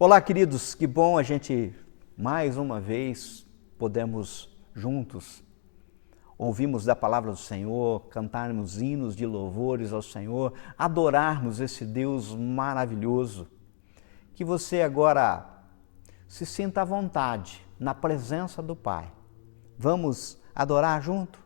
Olá, queridos, que bom a gente mais uma vez podemos juntos ouvirmos da palavra do Senhor, cantarmos hinos de louvores ao Senhor, adorarmos esse Deus maravilhoso. Que você agora se sinta à vontade na presença do Pai. Vamos adorar junto?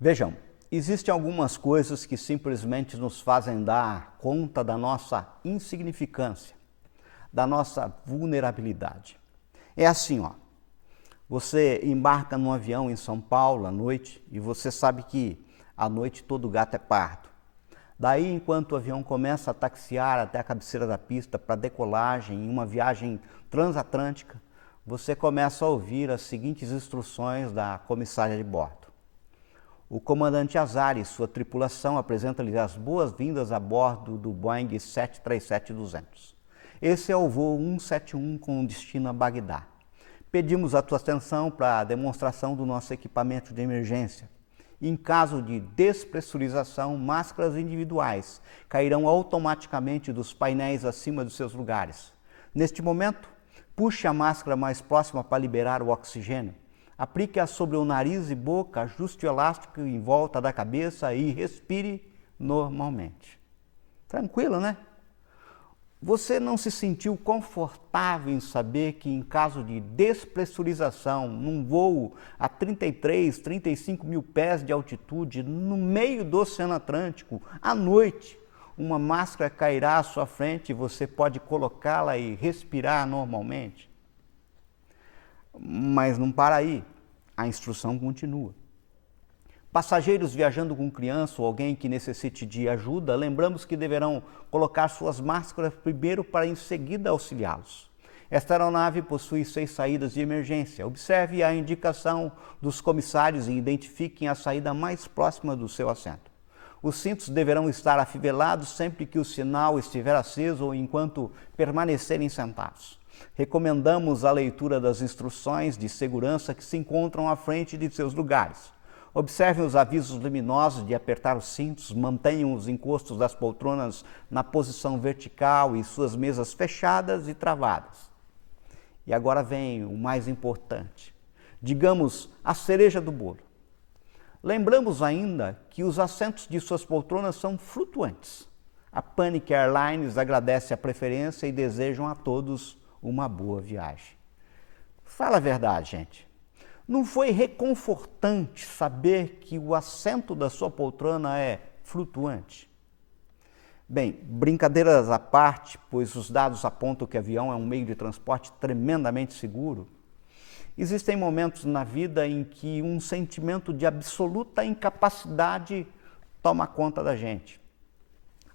Vejam, existem algumas coisas que simplesmente nos fazem dar conta da nossa insignificância, da nossa vulnerabilidade. É assim, ó. Você embarca num avião em São Paulo à noite e você sabe que à noite todo gato é pardo. Daí, enquanto o avião começa a taxiar até a cabeceira da pista para decolagem em uma viagem transatlântica, você começa a ouvir as seguintes instruções da comissária de bordo. O comandante Azar e sua tripulação apresentam-lhe as boas-vindas a bordo do Boeing 737-200. Esse é o voo 171 com destino a Bagdá. Pedimos a tua atenção para a demonstração do nosso equipamento de emergência. Em caso de despressurização, máscaras individuais cairão automaticamente dos painéis acima dos seus lugares. Neste momento, puxe a máscara mais próxima para liberar o oxigênio. Aplique-a sobre o nariz e boca, ajuste o elástico em volta da cabeça e respire normalmente. Tranquilo, né? Você não se sentiu confortável em saber que em caso de despressurização, num voo a 33, 35 mil pés de altitude, no meio do Oceano Atlântico, à noite, uma máscara cairá à sua frente e você pode colocá-la e respirar normalmente? Mas não para aí, a instrução continua. Passageiros viajando com criança ou alguém que necessite de ajuda, lembramos que deverão colocar suas máscaras primeiro para em seguida auxiliá-los. Esta aeronave possui 6 saídas de emergência. Observe a indicação dos comissários e identifiquem a saída mais próxima do seu assento. Os cintos deverão estar afivelados sempre que o sinal estiver aceso ou enquanto permanecerem sentados. Recomendamos a leitura das instruções de segurança que se encontram à frente de seus lugares. Observem os avisos luminosos de apertar os cintos, mantenham os encostos das poltronas na posição vertical e suas mesas fechadas e travadas. E agora vem o mais importante, digamos, a cereja do bolo. Lembramos ainda que os assentos de suas poltronas são flutuantes. A Panic Airlines agradece a preferência e desejam a todos uma boa viagem. Fala a verdade, gente. Não foi reconfortante saber que o assento da sua poltrona é flutuante? Bem, brincadeiras à parte, pois os dados apontam que o avião é um meio de transporte tremendamente seguro, existem momentos na vida em que um sentimento de absoluta incapacidade toma conta da gente.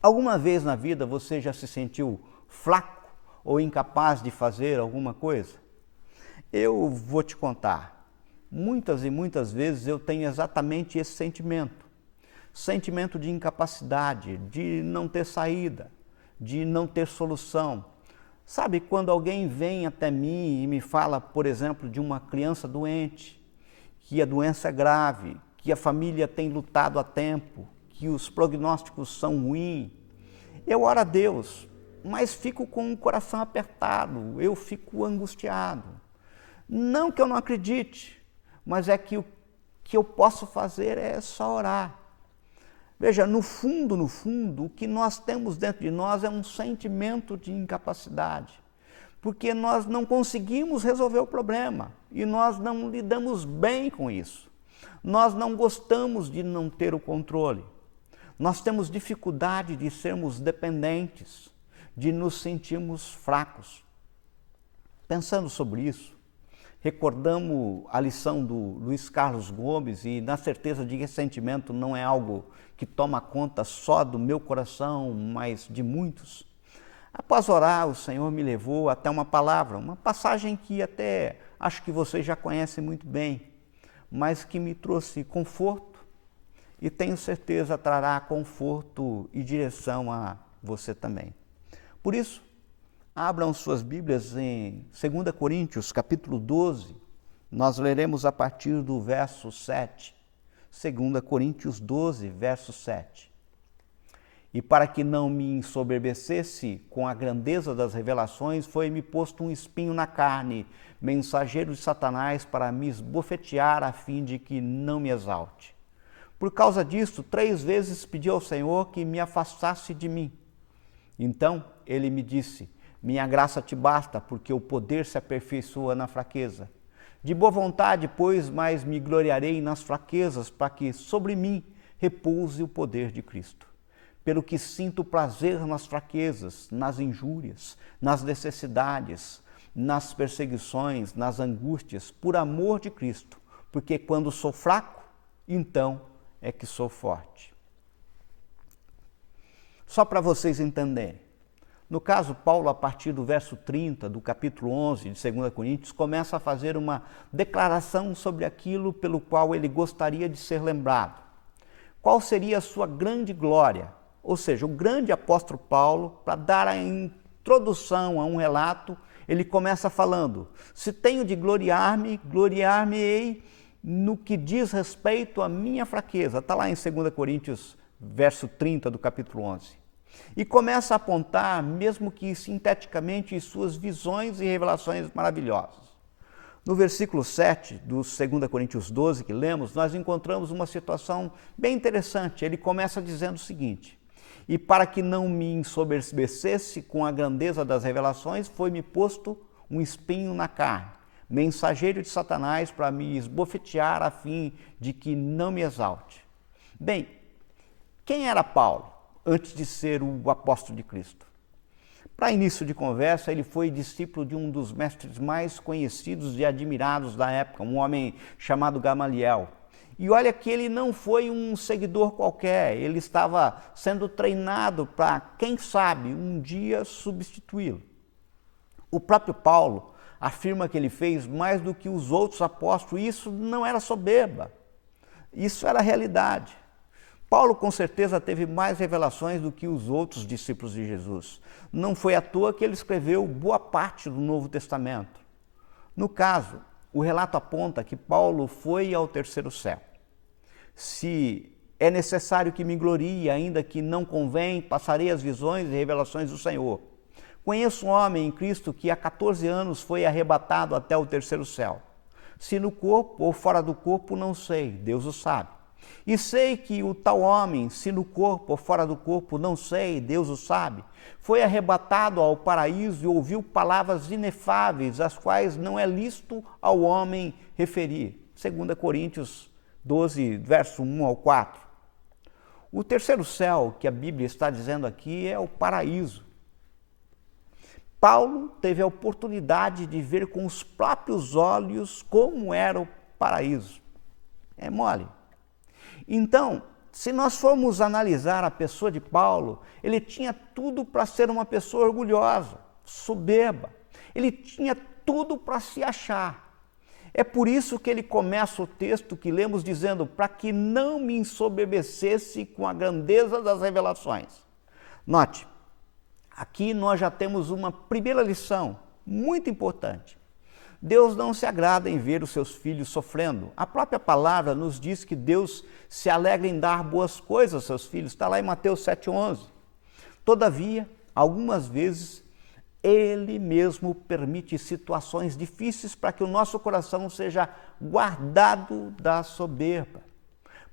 Alguma vez na vida você já se sentiu fraco ou incapaz de fazer alguma coisa? Eu vou te contar. Muitas e muitas vezes eu tenho exatamente esse sentimento. Sentimento de incapacidade, de não ter saída, de não ter solução. Sabe, quando alguém vem até mim e me fala, por exemplo, de uma criança doente, que a doença é grave, que a família tem lutado há tempo, que os prognósticos são ruins, eu oro a Deus, mas fico com o coração apertado, eu fico angustiado. Não que eu não acredite, mas é que o que eu posso fazer é só orar. Veja, no fundo, o que nós temos dentro de nós é um sentimento de incapacidade, porque nós não conseguimos resolver o problema e nós não lidamos bem com isso. Nós não gostamos de não ter o controle. Nós temos dificuldade de sermos dependentes, de nos sentirmos fracos. Pensando sobre isso, recordamos a lição do Luiz Carlos Gomes e na certeza de que esse sentimento não é algo que toma conta só do meu coração, mas de muitos. Após orar, o Senhor me levou até uma palavra, uma passagem que até acho que vocês já conhecem muito bem, mas que me trouxe conforto e tenho certeza trará conforto e direção a você também. Por isso, abram suas Bíblias em 2 Coríntios, capítulo 12, nós leremos a partir do verso 7. 2 Coríntios 12, verso 7. E para que não me ensoberbecesse com a grandeza das revelações, foi-me posto um espinho na carne, mensageiro de Satanás, para me esbofetear, a fim de que não me exalte. Por causa disso, 3 vezes pedi ao Senhor que me afastasse de mim. Então ele me disse: minha graça te basta, porque o poder se aperfeiçoa na fraqueza. De boa vontade, pois, mais me gloriarei nas fraquezas, para que sobre mim repouse o poder de Cristo. Pelo que sinto prazer nas fraquezas, nas injúrias, nas necessidades, nas perseguições, nas angústias, por amor de Cristo, porque quando sou fraco, então é que sou forte. Só para vocês entenderem. No caso, Paulo, a partir do verso 30 do capítulo 11 de 2 Coríntios, começa a fazer uma declaração sobre aquilo pelo qual ele gostaria de ser lembrado. Qual seria a sua grande glória? Ou seja, o grande apóstolo Paulo, para dar a introdução a um relato, ele começa falando: se tenho de gloriar-me, gloriar-me-ei no que diz respeito à minha fraqueza. Está lá em 2 Coríntios, verso 30 do capítulo 11. E começa a apontar, mesmo que sinteticamente, suas visões e revelações maravilhosas. No versículo 7 do 2 Coríntios 12, que lemos, nós encontramos uma situação bem interessante. Ele começa dizendo o seguinte: e para que não me ensoberbecesse com a grandeza das revelações, foi-me posto um espinho na carne, mensageiro de Satanás para me esbofetear a fim de que não me exalte. Bem, quem era Paulo antes de ser o apóstolo de Cristo? Para início de conversa, ele foi discípulo de um dos mestres mais conhecidos e admirados da época, um homem chamado Gamaliel. E olha que ele não foi um seguidor qualquer, ele estava sendo treinado para, quem sabe, um dia substituí-lo. O próprio Paulo afirma que ele fez mais do que os outros apóstolos, e isso não era soberba, isso era realidade. Paulo com certeza teve mais revelações do que os outros discípulos de Jesus. Não foi à toa que ele escreveu boa parte do Novo Testamento. No caso, o relato aponta que Paulo foi ao terceiro céu. Se é necessário que me glorie, ainda que não convém, passarei as visões e revelações do Senhor. Conheço um homem em Cristo que há 14 anos foi arrebatado até o terceiro céu. Se no corpo ou fora do corpo, não sei, Deus o sabe. E sei que o tal homem, se no corpo ou fora do corpo, não sei, Deus o sabe, foi arrebatado ao paraíso e ouviu palavras inefáveis, as quais não é lícito ao homem referir. 2 Coríntios 12, verso 1 ao 4. O terceiro céu que a Bíblia está dizendo aqui é o paraíso. Paulo teve a oportunidade de ver com os próprios olhos como era o paraíso. É mole. Então, se nós formos analisar a pessoa de Paulo, ele tinha tudo para ser uma pessoa orgulhosa, soberba. Ele tinha tudo para se achar. É por isso que ele começa o texto que lemos dizendo: para que não me ensoberbecesse com a grandeza das revelações. Note, aqui nós já temos uma primeira lição muito importante. Deus não se agrada em ver os seus filhos sofrendo. A própria palavra nos diz que Deus se alegra em dar boas coisas aos seus filhos. Está lá em Mateus 7,11. Todavia, algumas vezes, Ele mesmo permite situações difíceis para que o nosso coração seja guardado da soberba.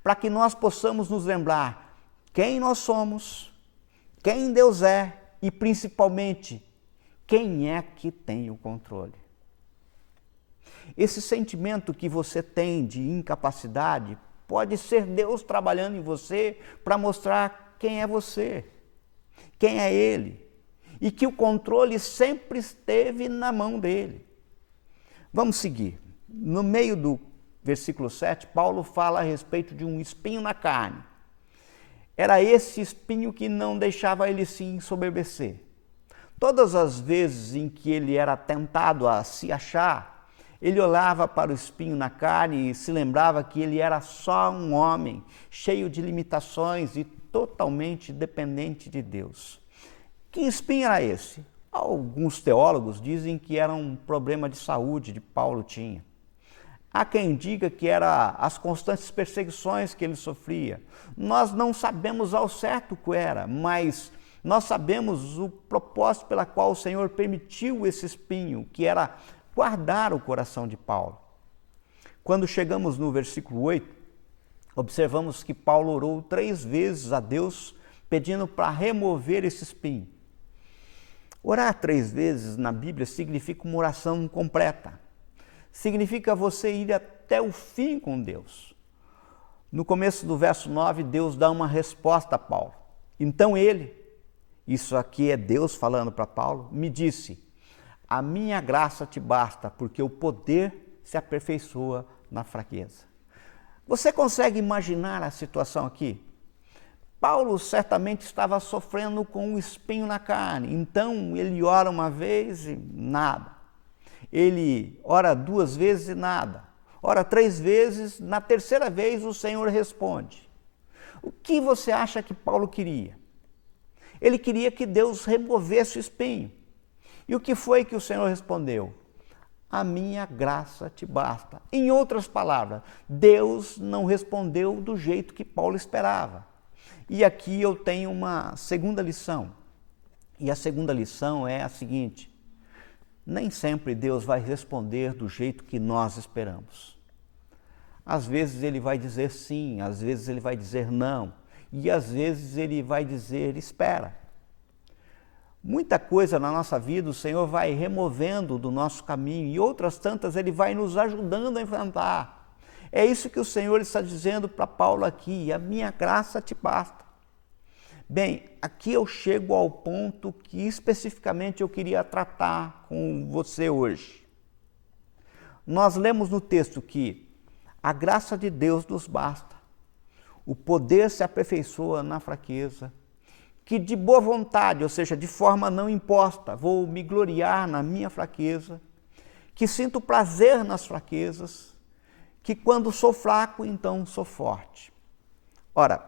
Para que nós possamos nos lembrar quem nós somos, quem Deus é e, principalmente, quem é que tem o controle. Esse sentimento que você tem de incapacidade pode ser Deus trabalhando em você para mostrar quem é você, quem é Ele, e que o controle sempre esteve na mão dele. Vamos seguir. No meio do versículo 7, Paulo fala a respeito de um espinho na carne. Era esse espinho que não deixava ele se ensoberbecer. Todas as vezes em que ele era tentado a se achar, ele olhava para o espinho na carne e se lembrava que ele era só um homem, cheio de limitações e totalmente dependente de Deus. Que espinho era esse? Alguns teólogos dizem que era um problema de saúde que Paulo tinha. Há quem diga que era as constantes perseguições que ele sofria. Nós não sabemos ao certo o que era, mas nós sabemos o propósito pela qual o Senhor permitiu esse espinho, que era guardar o coração de Paulo. Quando chegamos no versículo 8, observamos que Paulo orou 3 vezes a Deus, pedindo para remover esse espinho. Orar 3 vezes na Bíblia significa uma oração completa. significa você ir até o fim com Deus. No começo do verso 9, Deus dá uma resposta a Paulo. Então ele, isso aqui é Deus falando para Paulo, me disse: a minha graça te basta, porque o poder se aperfeiçoa na fraqueza. Você consegue imaginar a situação aqui? Paulo certamente estava sofrendo com um espinho na carne, então ele ora uma vez e nada. Ele ora 2 vezes e nada. Ora 3 vezes, na terceira vez o Senhor responde. O que você acha que Paulo queria? Ele queria que Deus removesse o espinho. E o que foi que o Senhor respondeu? A minha graça te basta. Em outras palavras, Deus não respondeu do jeito que Paulo esperava. E aqui eu tenho uma segunda lição. E a segunda lição é a seguinte: nem sempre Deus vai responder do jeito que nós esperamos. Às vezes ele vai dizer sim, às vezes ele vai dizer não, e às vezes ele vai dizer espera. Muita coisa na nossa vida o Senhor vai removendo do nosso caminho e outras tantas ele vai nos ajudando a enfrentar. É isso que o Senhor está dizendo para Paulo aqui: a minha graça te basta. Bem, aqui eu chego ao ponto que especificamente eu queria tratar com você hoje. Nós lemos no texto que a graça de Deus nos basta, o poder se aperfeiçoa na fraqueza, que de boa vontade, ou seja, de forma não imposta, vou me gloriar na minha fraqueza, que sinto prazer nas fraquezas, que quando sou fraco, então sou forte. Ora,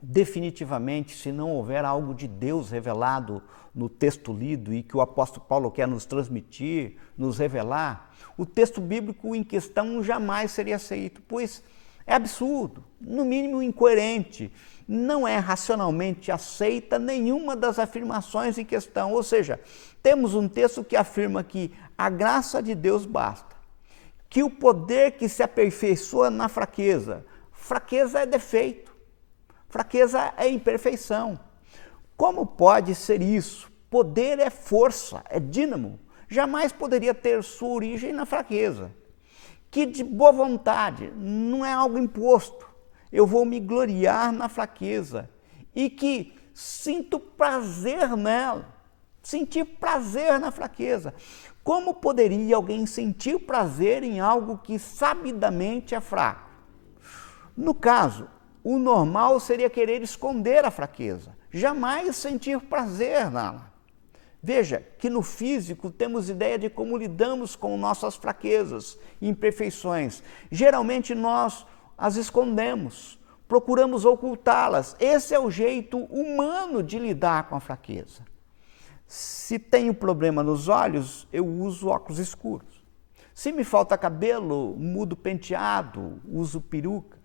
definitivamente, se não houver algo de Deus revelado no texto lido e que o apóstolo Paulo quer nos transmitir, nos revelar, o texto bíblico em questão jamais seria aceito, pois é absurdo, no mínimo incoerente, não é racionalmente aceita nenhuma das afirmações em questão. Ou seja, temos um texto que afirma que a graça de Deus basta, que o poder que se aperfeiçoa na fraqueza, fraqueza é defeito, fraqueza é imperfeição. Como pode ser isso? Poder é força, é dínamo, jamais poderia ter sua origem na fraqueza. Que de boa vontade, não é algo imposto, eu vou me gloriar na fraqueza e que sinto prazer nela, sentir prazer na fraqueza. Como poderia alguém sentir prazer em algo que sabidamente é fraco? No caso, o normal seria querer esconder a fraqueza, jamais sentir prazer nela. Veja que no físico temos ideia de como lidamos com nossas fraquezas e imperfeições. Geralmente nós as escondemos, procuramos ocultá-las. Esse é o jeito humano de lidar com a fraqueza. Se tenho problema nos olhos, eu uso óculos escuros. Se me falta cabelo, mudo penteado, uso peruca.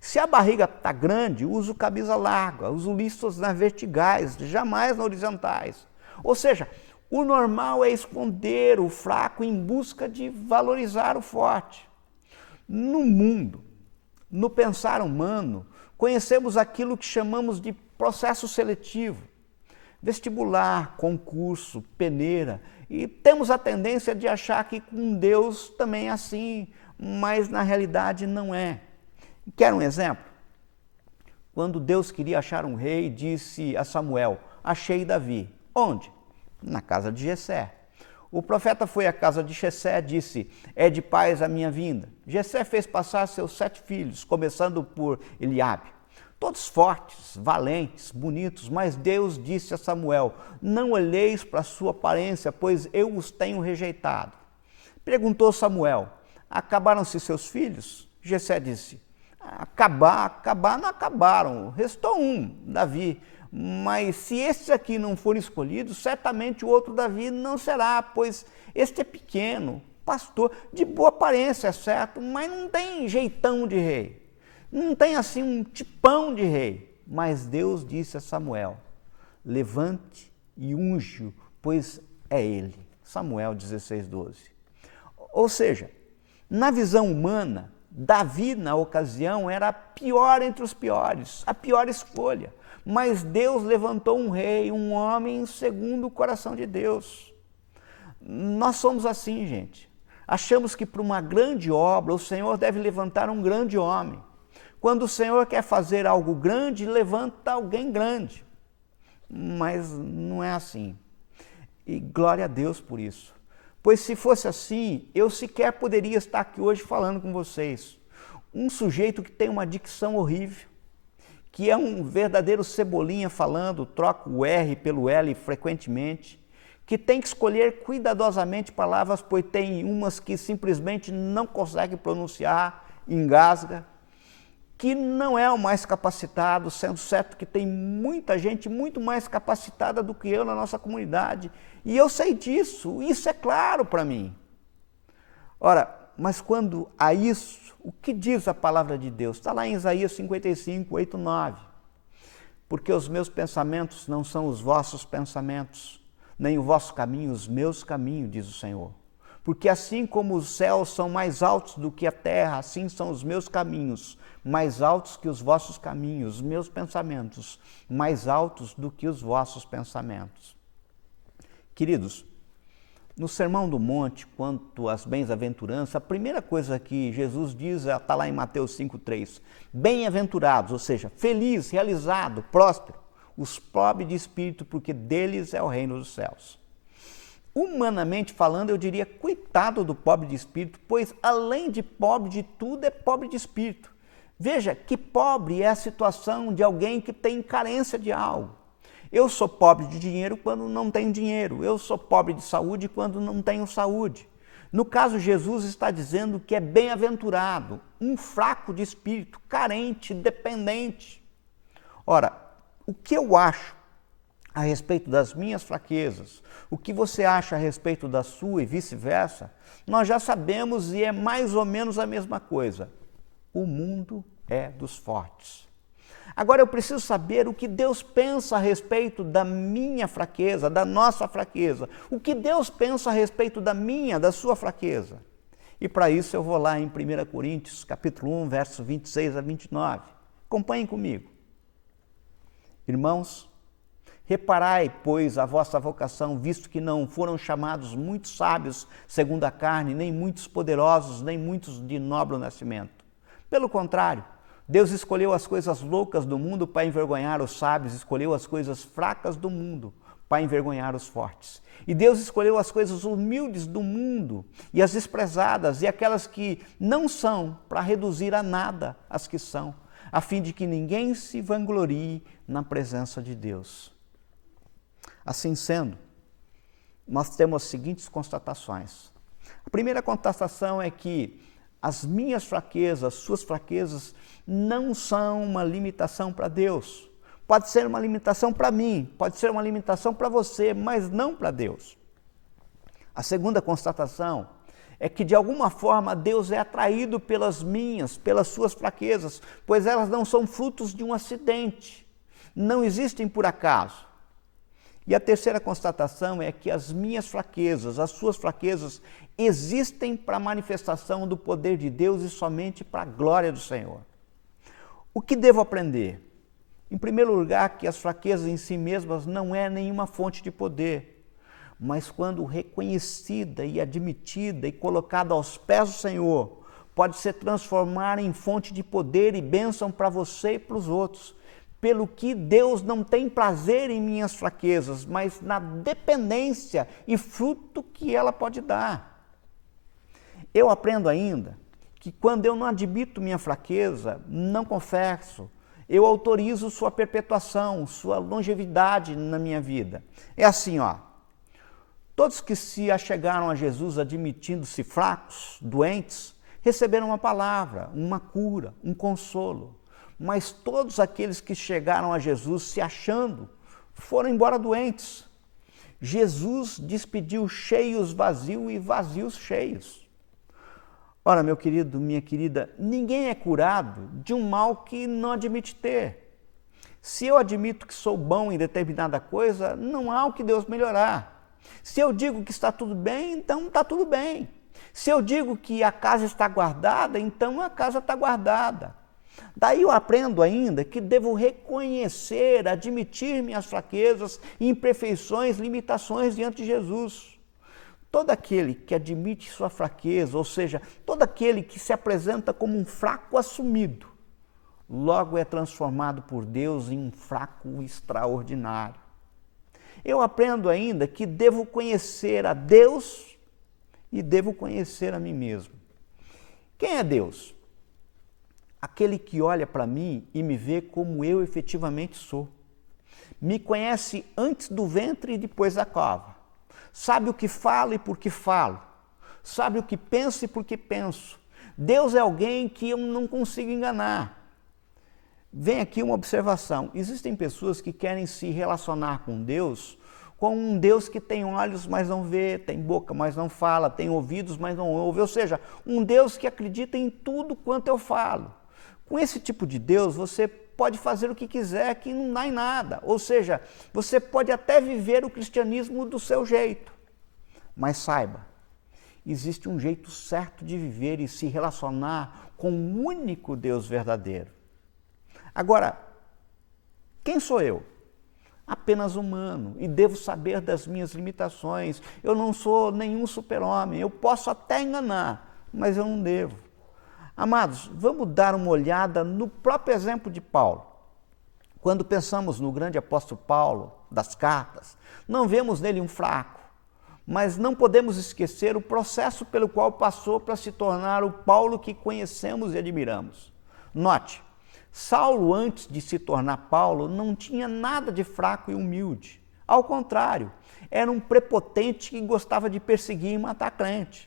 Se a barriga está grande, uso camisa larga, uso listas nas verticais, jamais nas horizontais. Ou seja, o normal é esconder o fraco em busca de valorizar o forte. No mundo, no pensar humano, conhecemos aquilo que chamamos de processo seletivo, vestibular, concurso, peneira, e temos a tendência de achar que com Deus também é assim, mas na realidade não é. Quer um exemplo? Quando Deus queria achar um rei, disse a Samuel: achei Davi. Onde? Na casa de Jessé. O profeta foi à casa de Jessé e disse: é de paz a minha vinda. Jessé fez passar seus 7 filhos, começando por Eliabe. Todos fortes, valentes, bonitos, mas Deus disse a Samuel: não olheis para a sua aparência, pois eu os tenho rejeitado. Perguntou Samuel: acabaram-se seus filhos? Jessé disse: acabar não acabaram, restou um, Davi. Mas se estes aqui não forem escolhidos, certamente o outro Davi não será, pois este é pequeno, pastor, de boa aparência, é certo, mas não tem jeitão de rei. Não tem assim um tipão de rei. Mas Deus disse a Samuel: levante e unge-o, pois é ele. Samuel 16:12. Ou seja, na visão humana, Davi, na ocasião, era a pior entre os piores, a pior escolha. Mas Deus levantou um rei, um homem segundo o coração de Deus. Nós somos assim, gente. Achamos que para uma grande obra o Senhor deve levantar um grande homem. Quando o Senhor quer fazer algo grande, levanta alguém grande. Mas não é assim. E glória a Deus por isso. Pois se fosse assim, eu sequer poderia estar aqui hoje falando com vocês. Um sujeito que tem uma dicção horrível, que é um verdadeiro cebolinha falando, troca o R pelo L frequentemente, que tem que escolher cuidadosamente palavras, pois tem umas que simplesmente não consegue pronunciar, engasga, que não é o mais capacitado, sendo certo que tem muita gente muito mais capacitada do que eu na nossa comunidade. E eu sei disso, isso é claro para mim. Ora, mas quando há isso, o que diz a palavra de Deus? Está lá em Isaías 55, 8, 9. Porque os meus pensamentos não são os vossos pensamentos, nem o vosso caminho, os meus caminhos, diz o Senhor. Porque assim como os céus são mais altos do que a terra, assim são os meus caminhos, mais altos que os vossos caminhos, os meus pensamentos, mais altos do que os vossos pensamentos. Queridos, no Sermão do Monte, quanto às bem-aventuranças, a primeira coisa que Jesus diz está lá em Mateus 5,3. Bem-aventurados, ou seja, feliz, realizado, próspero, os pobres de espírito, porque deles é o reino dos céus. Humanamente falando, eu diria, coitado do pobre de espírito, pois além de pobre de tudo, é pobre de espírito. Veja, que pobre é a situação de alguém que tem carência de algo. Eu sou pobre de dinheiro quando não tenho dinheiro. Eu sou pobre de saúde quando não tenho saúde. No caso, Jesus está dizendo que é bem-aventurado, um fraco de espírito, carente, dependente. Ora, o que eu acho a respeito das minhas fraquezas, o que você acha a respeito da sua e vice-versa, nós já sabemos e é mais ou menos a mesma coisa. O mundo é dos fortes. Agora eu preciso saber o que Deus pensa a respeito da minha fraqueza, da nossa fraqueza. O que Deus pensa a respeito da minha, da sua fraqueza. E para isso eu vou lá em 1 Coríntios, capítulo 1, versos 26 a 29. Acompanhem comigo. Irmãos, reparai, pois, a vossa vocação, visto que não foram chamados muitos sábios segundo a carne, nem muitos poderosos, nem muitos de nobre nascimento. Pelo contrário, Deus escolheu as coisas loucas do mundo para envergonhar os sábios, escolheu as coisas fracas do mundo para envergonhar os fortes. E Deus escolheu as coisas humildes do mundo e as desprezadas e aquelas que não são para reduzir a nada as que são, a fim de que ninguém se vanglorie na presença de Deus. Assim sendo, nós temos as seguintes constatações. A primeira constatação é que as minhas fraquezas, suas fraquezas, não são uma limitação para Deus. Pode ser uma limitação para mim, pode ser uma limitação para você, mas não para Deus. A segunda constatação é que, de alguma forma, Deus é atraído pelas minhas, pelas suas fraquezas, pois elas não são frutos de um acidente, não existem por acaso. E a terceira constatação é que as minhas fraquezas, as suas fraquezas, existem para a manifestação do poder de Deus e somente para a glória do Senhor. O que devo aprender? Em primeiro lugar, que as fraquezas em si mesmas não é nenhuma fonte de poder, mas quando reconhecida e admitida e colocada aos pés do Senhor, pode se transformar em fonte de poder e bênção para você e para os outros. Pelo que Deus não tem prazer em minhas fraquezas, mas na dependência e fruto que ela pode dar. Eu aprendo ainda que quando eu não admito minha fraqueza, não confesso, eu autorizo sua perpetuação, sua longevidade na minha vida. É assim, ó. Todos que se achegaram a Jesus admitindo-se fracos, doentes, receberam uma palavra, uma cura, um consolo. Mas todos aqueles que chegaram a Jesus se achando, foram embora doentes. Jesus despediu cheios vazios e vazios cheios. Ora, meu querido, minha querida, ninguém é curado de um mal que não admite ter. Se eu admito que sou bom em determinada coisa, não há o que Deus melhorar. Se eu digo que está tudo bem, então está tudo bem. Se eu digo que a casa está guardada, então a casa está guardada. Daí eu aprendo ainda que devo reconhecer, admitir minhas fraquezas, imperfeições, limitações diante de Jesus. todo aquele que admite sua fraqueza, ou seja, todo aquele que se apresenta como um fraco assumido, logo é transformado por Deus em um fraco extraordinário. Eu aprendo ainda que devo conhecer a Deus e devo conhecer a mim mesmo. Quem é Deus? Aquele que olha para mim e me vê como eu efetivamente sou. Me conhece antes do ventre e depois da cova. Sabe o que falo e por que falo. Sabe o que penso e por que penso. Deus é alguém que eu não consigo enganar. Vem aqui uma observação. Existem pessoas que querem se relacionar com Deus com um Deus que tem olhos, mas não vê, tem boca, mas não fala, tem ouvidos, mas não ouve. Ou seja, um Deus que acredita em tudo quanto eu falo. Com esse tipo de Deus, você pode fazer o que quiser, que não dá em nada. Ou seja, você pode até viver o cristianismo do seu jeito. Mas saiba, existe um jeito certo de viver e se relacionar com o único Deus verdadeiro. Agora, quem sou eu? Apenas humano e devo saber das minhas limitações. Eu não sou nenhum super-homem, eu posso até enganar, mas eu não devo. Amados, vamos dar uma olhada no próprio exemplo de Paulo. Quando pensamos no grande apóstolo Paulo, das cartas, não vemos nele um fraco, mas não podemos esquecer o processo pelo qual passou para se tornar o Paulo que conhecemos e admiramos. Note, Saulo, antes de se tornar Paulo, não tinha nada de fraco e humilde. Ao contrário, era um prepotente que gostava de perseguir e matar crente.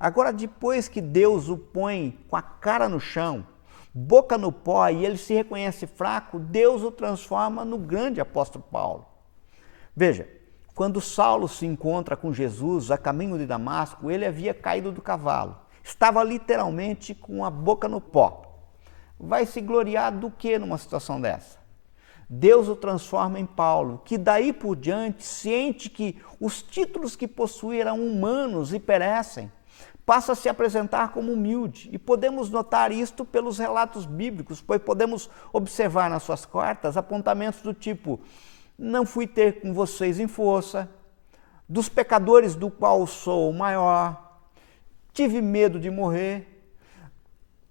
Agora, depois que Deus o põe com a cara no chão, boca no pó e ele se reconhece fraco, Deus o transforma no grande apóstolo Paulo. Veja, quando Saulo se encontra com Jesus a caminho de Damasco, ele havia caído do cavalo. Estava literalmente com a boca no pó. Vai se gloriar do que numa situação dessa? Deus o transforma em Paulo, que daí por diante, ciente que os títulos que possuía eram humanos e perecem, passa a se apresentar como humilde. E podemos notar isto pelos relatos bíblicos, pois podemos observar nas suas cartas apontamentos do tipo: não fui ter com vocês em força, dos pecadores do qual sou o maior, tive medo de morrer.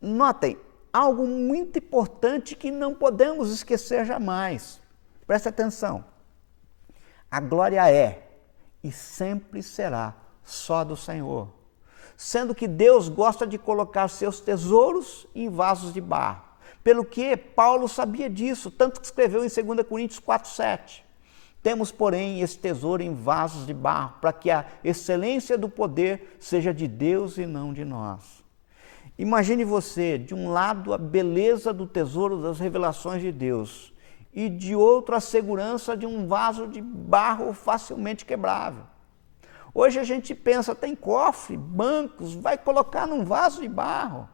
Notem, algo muito importante que não podemos esquecer jamais. Preste atenção. A glória é e sempre será só do Senhor, sendo que Deus gosta de colocar seus tesouros em vasos de barro. Pelo que Paulo sabia disso, tanto que escreveu em 2 Coríntios 4:7. Temos, porém, esse tesouro em vasos de barro, para que a excelência do poder seja de Deus e não de nós. Imagine você, de um lado, a beleza do tesouro das revelações de Deus e de outro, a segurança de um vaso de barro facilmente quebrável. Hoje a gente pensa, tem cofre, bancos, vai colocar num vaso de barro.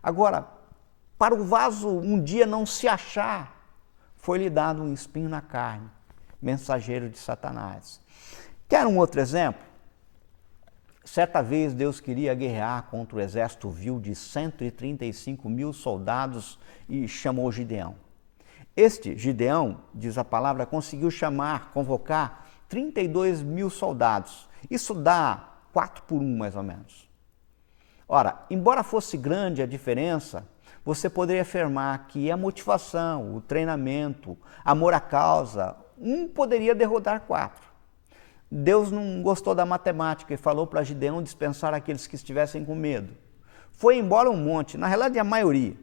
Agora, para o vaso um dia não se achar, foi-lhe dado um espinho na carne, mensageiro de Satanás. Quer um outro exemplo? Certa vez Deus queria guerrear contra o exército vil de 135 mil soldados e chamou Gideão. Este Gideão, diz a palavra, conseguiu convocar 32 mil soldados. Isso dá 4 por 1, mais ou menos. Ora, embora fosse grande a diferença, você poderia afirmar que a motivação, o treinamento, amor à causa, um poderia derrotar 4. Deus não gostou da matemática e falou para Gideão dispensar aqueles que estivessem com medo. Foi embora um monte, na realidade a maioria.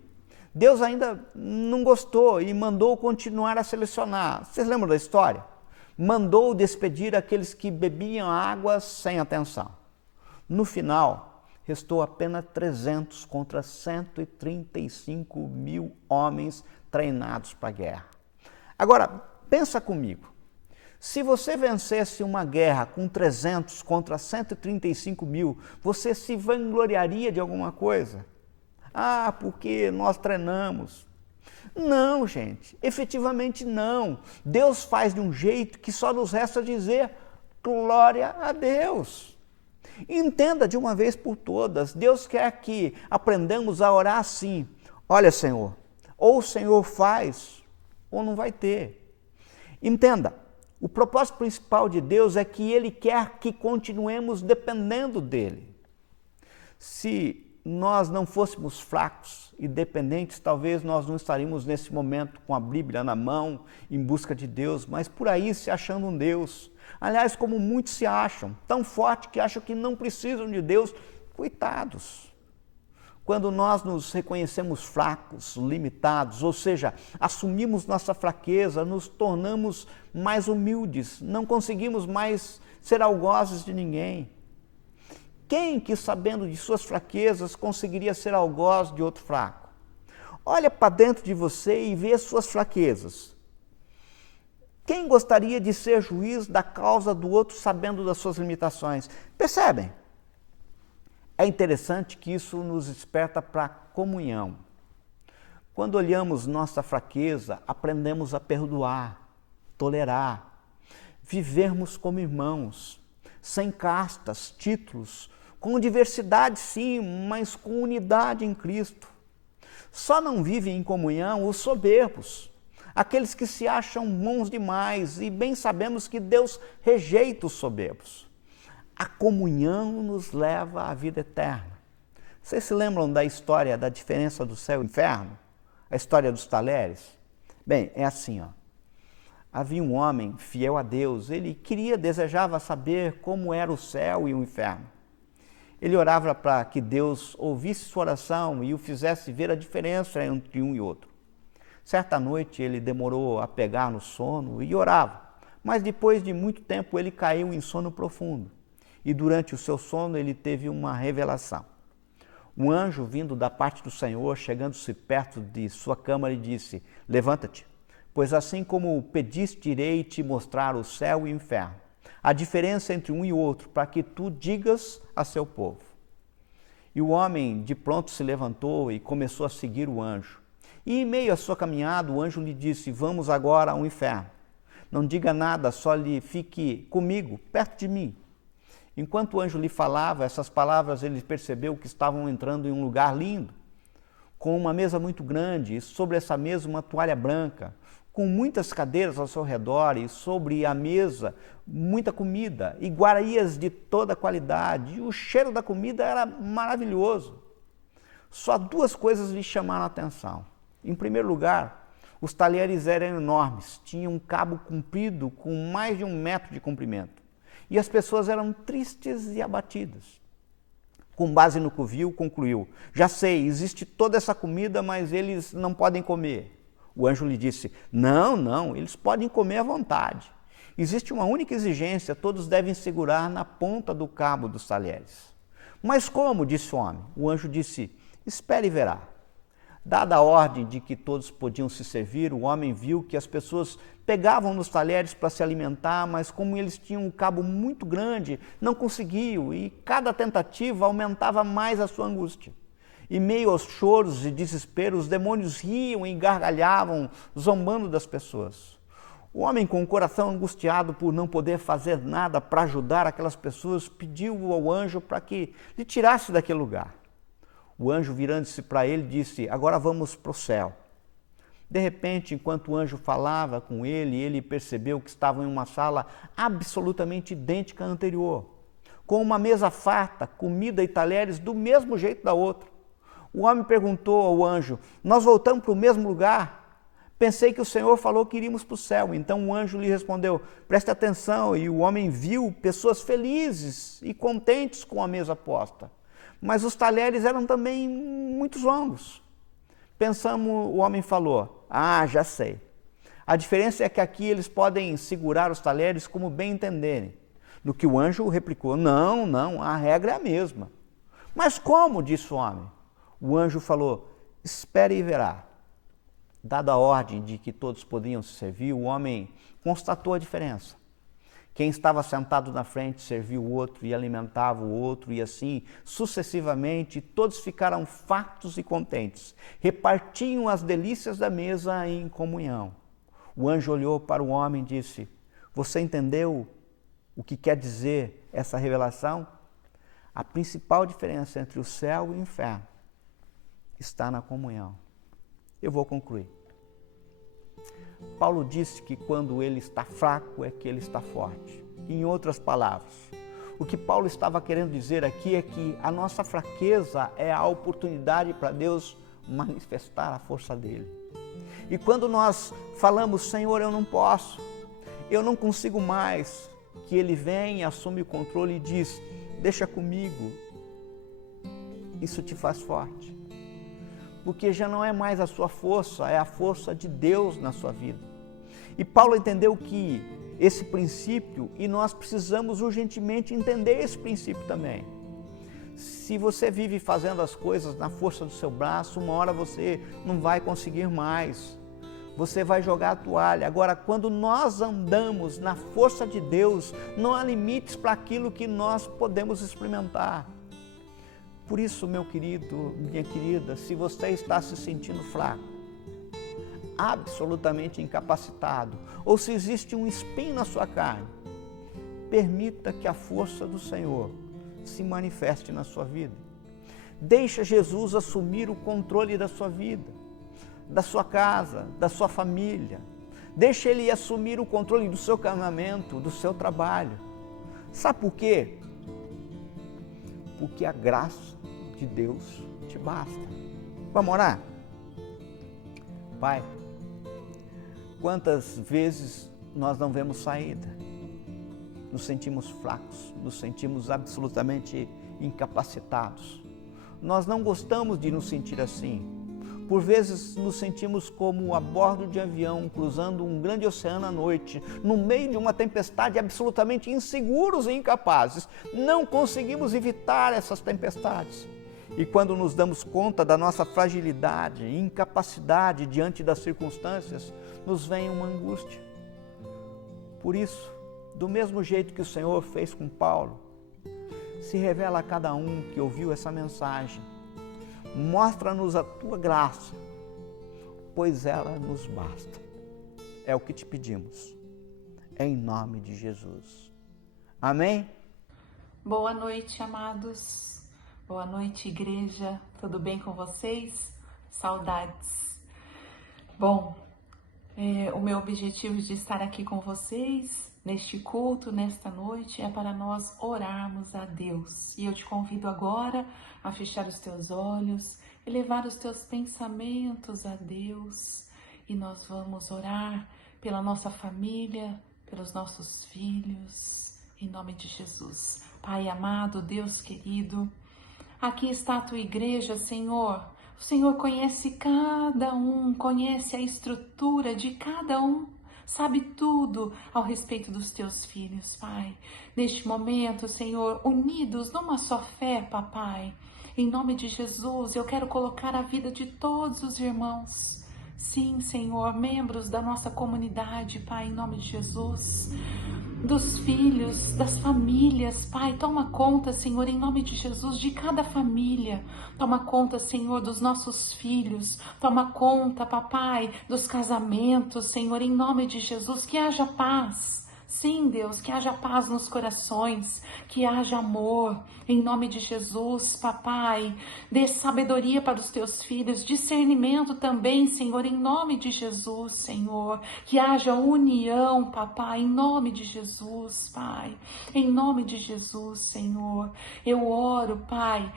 Deus ainda não gostou e mandou continuar a selecionar. Vocês lembram da história? Mandou despedir aqueles que bebiam água sem atenção. No final, restou apenas 300 contra 135 mil homens treinados para a guerra. Agora, pensa comigo. Se você vencesse uma guerra com 300 contra 135 mil, você se vangloriaria de alguma coisa? Ah, porque nós treinamos. Não, gente, efetivamente não. Deus faz de um jeito que só nos resta dizer glória a Deus. Entenda de uma vez por todas, Deus quer que aprendamos a orar assim: olha, Senhor, ou o Senhor faz, ou não vai ter. Entenda, O propósito principal de Deus é que Ele quer que continuemos dependendo dEle. Se nós não fôssemos fracos e dependentes, talvez nós não estaríamos nesse momento com a Bíblia na mão, em busca de Deus, mas por aí se achando um Deus. Aliás, como muitos se acham, tão forte que acham que não precisam de Deus, coitados. Quando nós nos reconhecemos fracos, limitados, ou seja, assumimos nossa fraqueza, nos tornamos mais humildes, não conseguimos mais ser algozes de ninguém. Quem que, sabendo de suas fraquezas, conseguiria ser algoz de outro fraco? Olha para dentro de você e vê as suas fraquezas. Quem gostaria de ser juiz da causa do outro sabendo das suas limitações? Percebem? É interessante que isso nos desperta para a comunhão. Quando olhamos nossa fraqueza, aprendemos a perdoar, tolerar, vivermos como irmãos, sem castas, títulos, com diversidade sim, mas com unidade em Cristo. Só não vivem em comunhão os soberbos, aqueles que se acham bons demais, e bem sabemos que Deus rejeita os soberbos. A comunhão nos leva à vida eterna. Vocês se lembram da história da diferença do céu e do inferno? A história dos talheres? Bem, é assim, ó. Havia um homem fiel a Deus, ele desejava saber como era o céu e o inferno. Ele orava para que Deus ouvisse sua oração e o fizesse ver a diferença entre um e outro. Certa noite ele demorou a pegar no sono e orava, mas depois de muito tempo ele caiu em sono profundo. E durante o seu sono ele teve uma revelação. Um anjo vindo da parte do Senhor, chegando-se perto de sua cama, lhe disse: levanta-te, pois assim como pediste, irei te mostrar o céu e o inferno, a diferença entre um e outro, para que tu digas a seu povo. E o homem de pronto se levantou e começou a seguir o anjo. E em meio à sua caminhada, o anjo lhe disse: vamos agora ao inferno. Não diga nada, só lhe fique comigo, perto de mim. Enquanto o anjo lhe falava essas palavras, ele percebeu que estavam entrando em um lugar lindo, com uma mesa muito grande, e sobre essa mesa uma toalha branca, com muitas cadeiras ao seu redor, e sobre a mesa muita comida, iguarias de toda qualidade, e o cheiro da comida era maravilhoso. Só duas coisas lhe chamaram a atenção. Em primeiro lugar, os talheres eram enormes, tinham um cabo comprido com mais de 1 metro de comprimento. E as pessoas eram tristes e abatidas. Com base no que viu, concluiu: já sei, existe toda essa comida, mas eles não podem comer. O anjo lhe disse: não, eles podem comer à vontade. Existe uma única exigência: todos devem segurar na ponta do cabo dos talheres. Mas como? Disse o homem. O anjo disse: espere e verá. Dada a ordem de que todos podiam se servir, o homem viu que as pessoas pegavam nos talheres para se alimentar, mas como eles tinham um cabo muito grande, não conseguiam, e cada tentativa aumentava mais a sua angústia. Em meio aos choros e desespero, os demônios riam e gargalhavam, zombando das pessoas. O homem, com o coração angustiado por não poder fazer nada para ajudar aquelas pessoas, pediu ao anjo para que lhe tirasse daquele lugar. O anjo, virando-se para ele, disse: agora vamos para o céu. De repente, enquanto o anjo falava com ele, ele percebeu que estavam em uma sala absolutamente idêntica à anterior, com uma mesa farta, comida e talheres do mesmo jeito da outra. O homem perguntou ao anjo: nós voltamos para o mesmo lugar? Pensei que o Senhor falou que iríamos para o céu. Então o anjo lhe respondeu: preste atenção. E o homem viu pessoas felizes e contentes com a mesa posta. Mas os talheres eram também muito longos. Pensamos, o homem falou: já sei. A diferença é que aqui eles podem segurar os talheres como bem entenderem. No que o anjo replicou: não, a regra é a mesma. Mas como? Disse o homem. O anjo falou: espere e verá. Dada a ordem de que todos podiam se servir, o homem constatou a diferença. Quem estava sentado na frente servia o outro e alimentava o outro, e assim sucessivamente, todos ficaram fartos e contentes. Repartiam as delícias da mesa em comunhão. O anjo olhou para o homem e disse: você entendeu o que quer dizer essa revelação? A principal diferença entre o céu e o inferno está na comunhão. Eu vou concluir. Paulo disse que quando ele está fraco é que ele está forte. Em outras palavras, o que Paulo estava querendo dizer aqui é que a nossa fraqueza é a oportunidade para Deus manifestar a força dele. E quando nós falamos, Senhor, eu não posso, eu não consigo mais, que Ele vem, assume o controle e diz, deixa comigo, isso te faz forte. Porque já não é mais a sua força, é a força de Deus na sua vida. E Paulo entendeu que esse princípio, e nós precisamos urgentemente entender esse princípio também. Se você vive fazendo as coisas na força do seu braço, uma hora você não vai conseguir mais. Você vai jogar a toalha. Agora, quando nós andamos na força de Deus, não há limites para aquilo que nós podemos experimentar. Por isso, meu querido, minha querida, se você está se sentindo fraco, absolutamente incapacitado, ou se existe um espinho na sua carne, permita que a força do Senhor se manifeste na sua vida. Deixa Jesus assumir o controle da sua vida, da sua casa, da sua família. Deixa Ele assumir o controle do seu casamento, do seu trabalho. Sabe por quê? Porque a graça de Deus te basta. Vamos orar? Pai, quantas vezes nós não vemos saída? Nos sentimos fracos, nos sentimos absolutamente incapacitados. Nós não gostamos de nos sentir assim. Por vezes nos sentimos como a bordo de avião, cruzando um grande oceano à noite, no meio de uma tempestade, absolutamente inseguros e incapazes. Não conseguimos evitar essas tempestades. E quando nos damos conta da nossa fragilidade e incapacidade diante das circunstâncias, nos vem uma angústia. Por isso, do mesmo jeito que o Senhor fez com Paulo, se revela a cada um que ouviu essa mensagem. Mostra-nos a tua graça, pois ela nos basta. É o que te pedimos, em nome de Jesus. Amém? Boa noite, amados. Boa noite, igreja. Tudo bem com vocês? Saudades. Bom, o meu objetivo de estar aqui com vocês neste culto, nesta noite, é para nós orarmos a Deus. E eu te convido agora a fechar os teus olhos, elevar os teus pensamentos a Deus. E nós vamos orar pela nossa família, pelos nossos filhos, em nome de Jesus. Pai amado, Deus querido, aqui está a tua igreja, Senhor. O Senhor conhece cada um, conhece a estrutura de cada um. Sabe tudo ao respeito dos teus filhos, Pai. Neste momento, Senhor, unidos numa só fé, Papai, em nome de Jesus, eu quero colocar a vida de todos os irmãos. Sim, Senhor, membros da nossa comunidade, Pai, em nome de Jesus. Dos filhos, das famílias, Pai, toma conta, Senhor, em nome de Jesus, de cada família. Toma conta, Senhor, dos nossos filhos. Toma conta, Papai, dos casamentos, Senhor, em nome de Jesus. Que haja paz. Sim, Deus, que haja paz nos corações, que haja amor, em nome de Jesus, Papai. Dê sabedoria para os teus filhos, discernimento também, Senhor, em nome de Jesus, Senhor. Que haja união, Papai, em nome de Jesus, Pai. Em nome de Jesus, Senhor. Eu oro, Pai,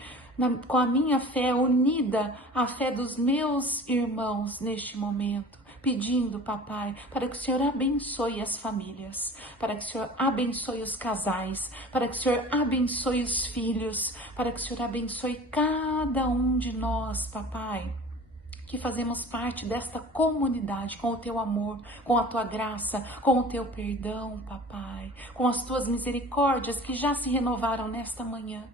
com a minha fé unida à fé dos meus irmãos neste momento. Pedindo, Papai, para que o Senhor abençoe as famílias, para que o Senhor abençoe os casais, para que o Senhor abençoe os filhos, para que o Senhor abençoe cada um de nós, Papai, que fazemos parte desta comunidade com o Teu amor, com a Tua graça, com o Teu perdão, Papai, com as Tuas misericórdias que já se renovaram nesta manhã.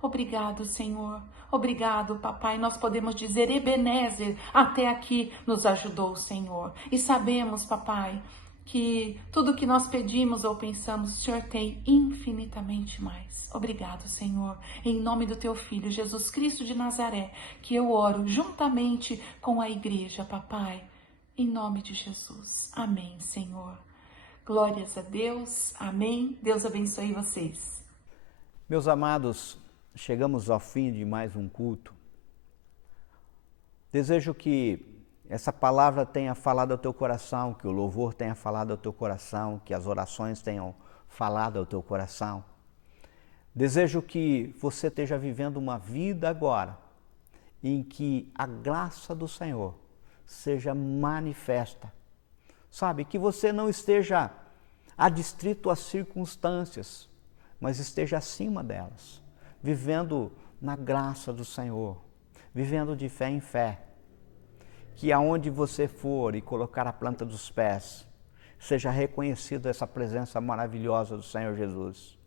Obrigado, Senhor. Obrigado, Papai. Nós podemos dizer, Ebenezer, até aqui nos ajudou o Senhor. E sabemos, Papai, que tudo que nós pedimos ou pensamos, o Senhor tem infinitamente mais. Obrigado, Senhor. Em nome do Teu Filho, Jesus Cristo de Nazaré, que eu oro juntamente com a igreja, Papai. Em nome de Jesus. Amém, Senhor. Glórias a Deus. Amém. Deus abençoe vocês. Meus amados, chegamos ao fim de mais um culto. Desejo que essa palavra tenha falado ao teu coração, que o louvor tenha falado ao teu coração, que as orações tenham falado ao teu coração. Desejo que você esteja vivendo uma vida agora em que a graça do Senhor seja manifesta. Sabe, que você não esteja adstrito às circunstâncias, mas esteja acima delas, vivendo na graça do Senhor, vivendo de fé em fé. Que aonde você for e colocar a planta dos pés, seja reconhecida essa presença maravilhosa do Senhor Jesus.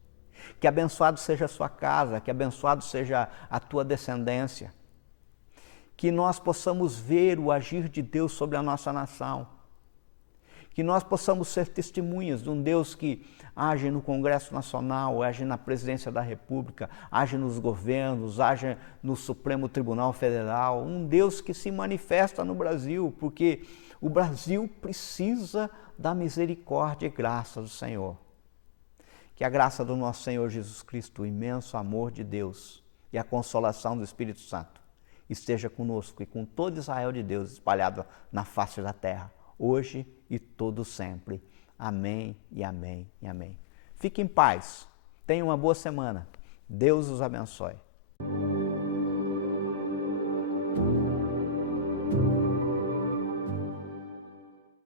Que abençoado seja a sua casa, que abençoado seja a tua descendência. Que nós possamos ver o agir de Deus sobre a nossa nação. Que nós possamos ser testemunhas de um Deus que age no Congresso Nacional, age na Presidência da República, age nos governos, age no Supremo Tribunal Federal. Um Deus que se manifesta no Brasil, porque o Brasil precisa da misericórdia e graça do Senhor. Que a graça do nosso Senhor Jesus Cristo, o imenso amor de Deus e a consolação do Espírito Santo esteja conosco e com todo Israel de Deus espalhado na face da terra, hoje e todo sempre. Amém e amém e amém. Fique em paz. Tenha uma boa semana. Deus os abençoe.